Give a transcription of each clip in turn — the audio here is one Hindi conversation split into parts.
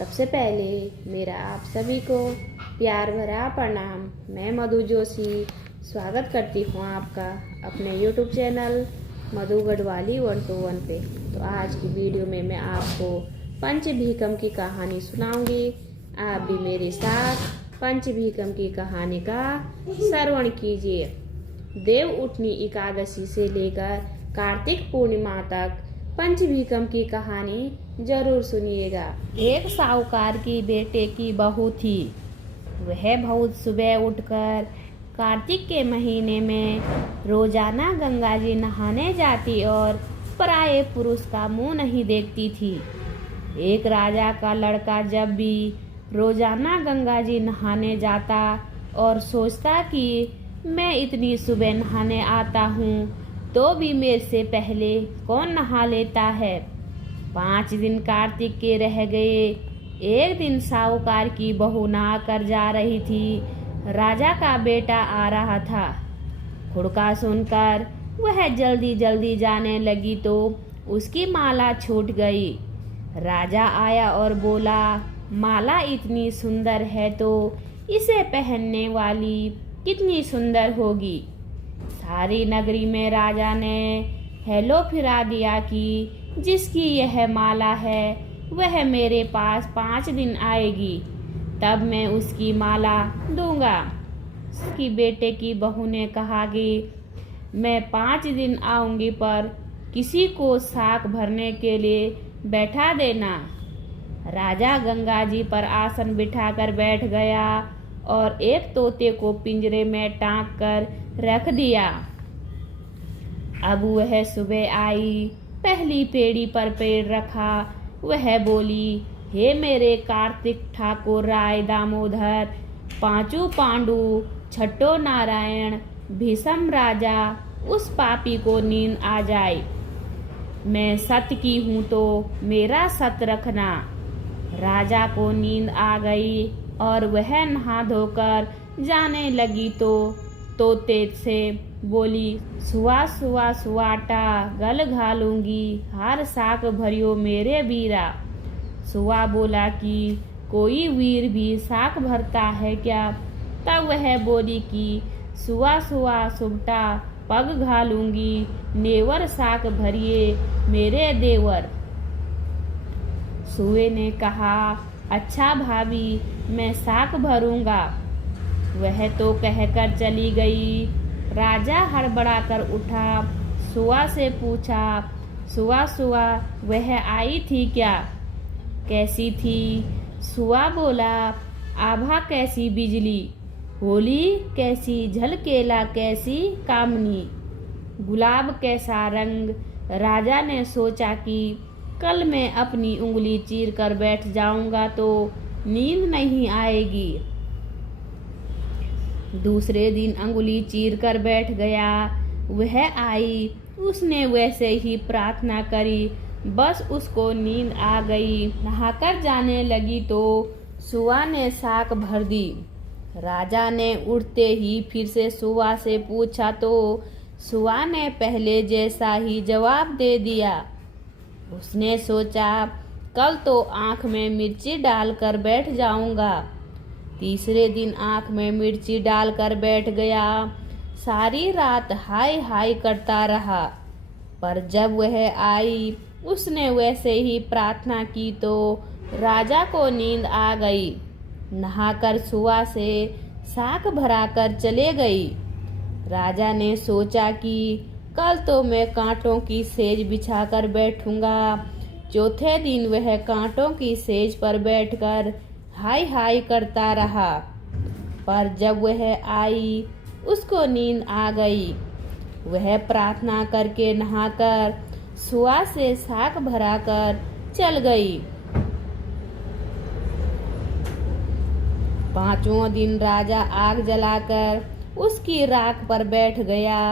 सबसे पहले मेरा आप सभी को प्यार भरा प्रणाम। मैं मधु जोशी स्वागत करती हूँ आपका अपने YouTube चैनल मधु गढ़वाली 121 पे। तो आज की वीडियो में मैं आपको पंचभीकम की कहानी सुनाऊंगी। आप भी मेरे साथ पंचभीकम की कहानी का श्रवण कीजिए। देव उठनी एकादशी से लेकर कार्तिक पूर्णिमा तक पंचभीकम की कहानी जरूर सुनिएगा। एक साहूकार की बेटे की बहू थी। वह बहुत सुबह उठकर कार्तिक के महीने में रोजाना गंगा जी नहाने जाती और पराये पुरुष का मुंह नहीं देखती थी। एक राजा का लड़का जब भी रोजाना गंगा जी नहाने जाता और सोचता कि मैं इतनी सुबह नहाने आता हूँ तो भी मेरे से पहले कौन नहा लेता है। 5 दिन कार्तिक के रह गए। एक दिन साहूकार की बहू नहा कर जा रही थी। राजा का बेटा आ रहा था। हुड़का सुनकर वह जल्दी जल्दी जाने लगी तो उसकी माला छूट गई। राजा आया और बोला, माला इतनी सुंदर है तो इसे पहनने वाली कितनी सुंदर होगी। सारी नगरी में राजा ने हेलो फिरा दिया कि जिसकी यह माला है वह मेरे पास 5 दिन आएगी, तब मैं उसकी माला दूंगा। उसकी बेटे की बहू ने कहा कि मैं 5 दिन आऊंगी, पर किसी को साक भरने के लिए बैठा देना। राजा गंगा जी पर आसन बिठाकर बैठ गया और एक तोते को पिंजरे में टांग कर रख दिया। अब वह सुबह आई, पहली पेड़ी पर पैर रखा। वह बोली, हे मेरे कार्तिक ठाकुर राय दामोदर, पांचू पांडु, छठो नारायण, भीषम राजा, उस पापी को नींद आ जाए। मैं सत्य की हूँ तो मेरा सत्य रखना। राजा को नींद आ गई और वह नहा धोकर जाने लगी तो तोते से बोली, सुआ सुआ सुआटा गल घालूंगी, हार साक भरियो मेरे वीरा। सुआ बोला कि कोई वीर भी साक भरता है क्या। तब वह बोली कि सुआ सुआ सुबटा पग घालूंगी, नेवर साक भरिए मेरे देवर। सुए ने कहा, अच्छा भाभी, मैं साक भरूंगा। वह तो कहकर चली गई। राजा हड़बड़ा कर उठा, सुआ से पूछा, सुआ सुआ वह आई थी क्या, कैसी थी। सुआ बोला, आभा कैसी बिजली, होली कैसी झलकेला कैसी कामनी, गुलाब कैसा रंग। राजा ने सोचा कि कल मैं अपनी उंगली चीर कर बैठ जाऊंगा तो नींद नहीं आएगी। दूसरे दिन अंगुली चीर कर बैठ गया। वह आई, उसने वैसे ही प्रार्थना करी, बस उसको नींद आ गई। नहाकर जाने लगी तो सुआ ने साक भर दी। राजा ने उठते ही फिर से सुआ से पूछा तो सुआ ने पहले जैसा ही जवाब दे दिया। उसने सोचा, कल तो आँख में मिर्ची डालकर बैठ जाऊंगा। तीसरे दिन आँख में मिर्ची डालकर बैठ गया। सारी रात हाय हाय करता रहा, पर जब वह आई उसने वैसे ही प्रार्थना की तो राजा को नींद आ गई। नहाकर सुआ से साक भराकर चले गई। राजा ने सोचा कि कल तो मैं कांटों की सेज बिछाकर बैठूंगा। चौथे दिन वह कांटों की सेज पर बैठकर हाय हाय करता रहा, पर जब वह आई उसको नींद आ गई। वह प्रार्थना करके नहाकर सुआ से साक भराकर चल गई। 5वां दिन राजा आग जलाकर उसकी राख पर बैठ गया।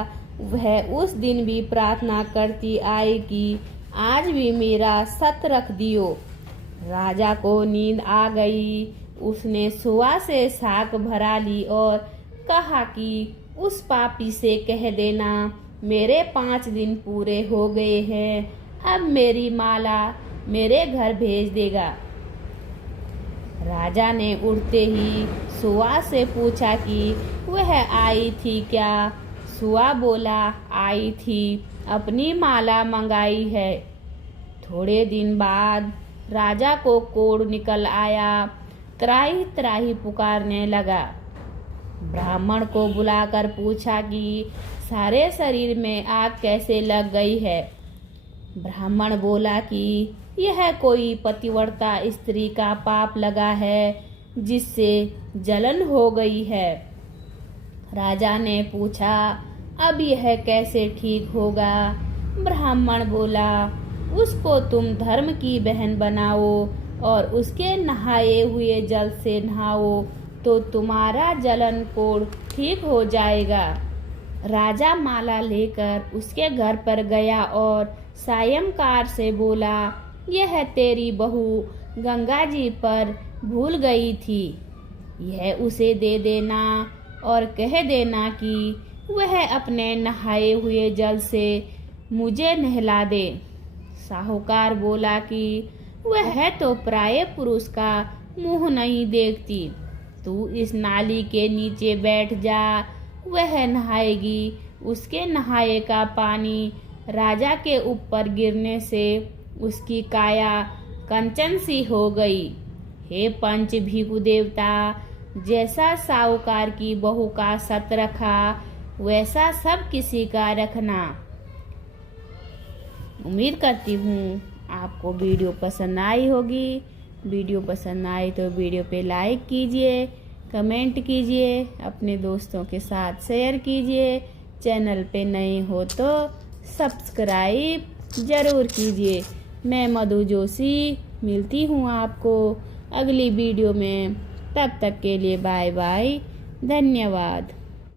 वह उस दिन भी प्रार्थना करती आई कि आज भी मेरा सत्य रख दियो। राजा को नींद आ गई। उसने सुआ से साक भरा ली और कहा कि उस पापी से कह देना मेरे 5 दिन पूरे हो गए हैं, अब मेरी माला मेरे घर भेज देगा। राजा ने उठते ही सुआ से पूछा कि वह आई थी क्या। सुआ बोला, आई थी, अपनी माला मंगाई है। थोड़े दिन बाद राजा को कोढ़ निकल आया, त्राही त्राही पुकारने लगा। ब्राह्मण को बुलाकर पूछा कि सारे शरीर में आग कैसे लग गई है। ब्राह्मण बोला कि यह कोई पतिव्रता स्त्री का पाप लगा है, जिससे जलन हो गई है। राजा ने पूछा, अब यह कैसे ठीक होगा। ब्राह्मण बोला, उसको तुम धर्म की बहन बनाओ और उसके नहाए हुए जल से नहाओ, तो तुम्हारा जलन कोढ़ ठीक हो जाएगा। राजा माला लेकर उसके घर पर गया और सायंकार से बोला, यह तेरी बहू गंगा जी पर भूल गई थी, यह उसे दे देना और कह देना कि वह अपने नहाए हुए जल से मुझे नहला दे। साहूकार बोला कि वह तो प्राय पुरुष का मुंह नहीं देखती, तू इस नाली के नीचे बैठ जा, वह नहाएगी। उसके नहाए का पानी राजा के ऊपर गिरने से उसकी काया कंचन सी हो गई। हे पंच भीखु देवता, जैसा साहूकार की बहू का सत रखा, वैसा सब किसी का रखना। उम्मीद करती हूँ आपको वीडियो पसंद आई होगी। वीडियो पसंद आई तो वीडियो पे लाइक कीजिए, कमेंट कीजिए, अपने दोस्तों के साथ शेयर कीजिए। चैनल पे नए हो तो सब्सक्राइब ज़रूर कीजिए। मैं मधु जोशी मिलती हूँ आपको अगली वीडियो में। तब तक के लिए बाय बाय, धन्यवाद।